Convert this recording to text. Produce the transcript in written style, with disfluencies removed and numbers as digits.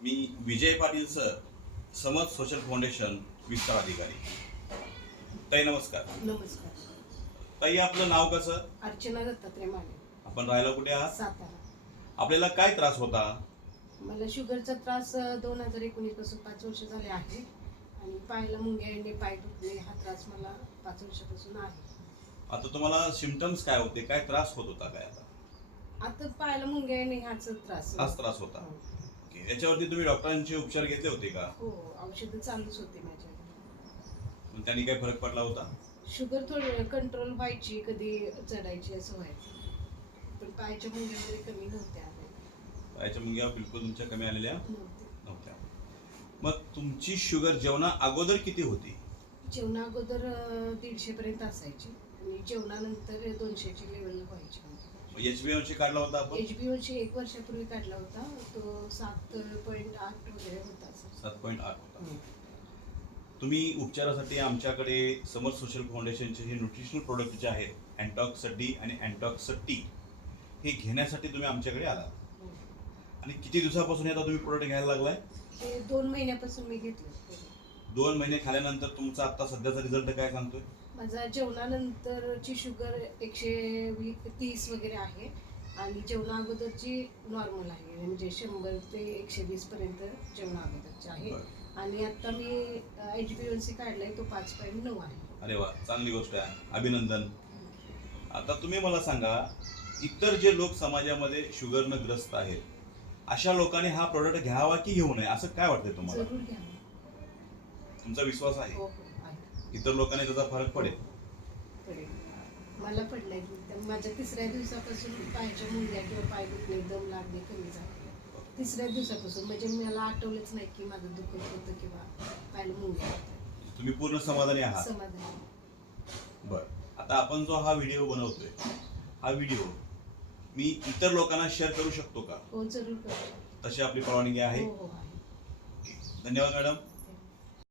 मी Vijay Patil sir, समज social foundation विस्तार अधिकारी. ताई नमस्कार. नमस्कार. ताई आपलं नाव कसं? अर्चना दत्तात्रय माने. आपण राहायला कुठे आहात? सातारा. आपल्याला काय त्रास होता? मला शुगरचा त्रास 2019 पासून 5 वर्ष झाले आहे आणि पायाला मुंग्या येणे, पाय दुखणे हा त्रास मला 5 वर्षापासून आहे. आता तुम्हाला सिम्पटम्स काय होते? काय त्रास होत होता काय आता? आता पायाला मुंग्या येणे हाच त्रास होता. हो. ओके. याच्यावरती तुम्ही डॉक्टरांचे उपचार घेतले होते का? हो, औषधं चालूच होते माझ्या. मग त्यांनी काय फरक पडला होता? शुगर थोडी कंट्रोल व्हायची, कधी चढायची असं व्हायचं, पण पायाच्या मुंग्या वगैरे कमी नव्हत्या. पायाच्या मुंग्या बिलकुल तुमच्या कमी आलेल्या नव्हत्या. मग तुमची शुगर जेवणा अगोदर किती होती? जेवणा अगोदर 150 पर्यंत असायची आणि जेवणानंतर 200ची लेवल व्हायची. HbA1c काढला होता आपण? HbA1c 1 वर्षापूर्वी काढला होता, तो 7.8 वगैरे होता. 7.8 होता. तुम्ही उपचारासाठी आमच्याकडे समर सोशल फाउंडेशनचे हे न्यूट्रिशनल प्रोडक्ट जे आहेत, अँटॉक्स डी आणि अँटॉक्स टी, हे घेण्यासाठी तुम्ही आमच्याकडे आलात. आणि किती दिवसापासून आता तुम्ही प्रोडक्ट घ्यायला लागलाय? ते 2 महिन्यापासून मी घेतलं. 2 महिने खाल्यानंतर तुमचा आता सध्याचा रिझल्ट काय सांगतोय? माझा जेवणानंतरची शुगर 130 वगैरे आहे आणि जेवणा अगोदरची नॉर्मल आहे, म्हणजे 100 ते 120 पर्यंत जेवणा अगोदरची आहे. आणि आता मी HbA1c काढलाय, तो 5.9 आहे. अरे वा, चांगली गोष्ट आहे, अभिनंदन. आता तुम्ही मला सांगा, इतर जे लोक समाजामध्ये शुगरनं ग्रस्त आहेत, अशा लोकांनी हा प्रोडक्ट घ्यावा की घेऊ नये असं काय वाटतंय तुम्हाला? जरूर घ्या. तुमचा विश्वास आहे? हो आहे. इतर लोकांनी त्याचा फरक पडेल? मला पडलाय. माझ्या 3ऱ्या दिवसापासून पायाच्या मुंग्या किंवा पाय दुखणे, दम लागणे कमी झाले. 3ऱ्या दिवसापासून, म्हणजे मला आठवलंच नाही की माझं दुखत होतं किंवा पायाला मुंग्या होत्या. तुम्ही पूर्ण समाधानी आहात? समाधानी. बर. आता आपण जो हा व्हिडिओ बनवतोय, हा व्हिडिओ मी इतर लोकांना शेअर करू शकतो का? हो, जरूर करू. तशी आपली परवानगी आहे? हो, आहे. धन्यवाद मॅडम.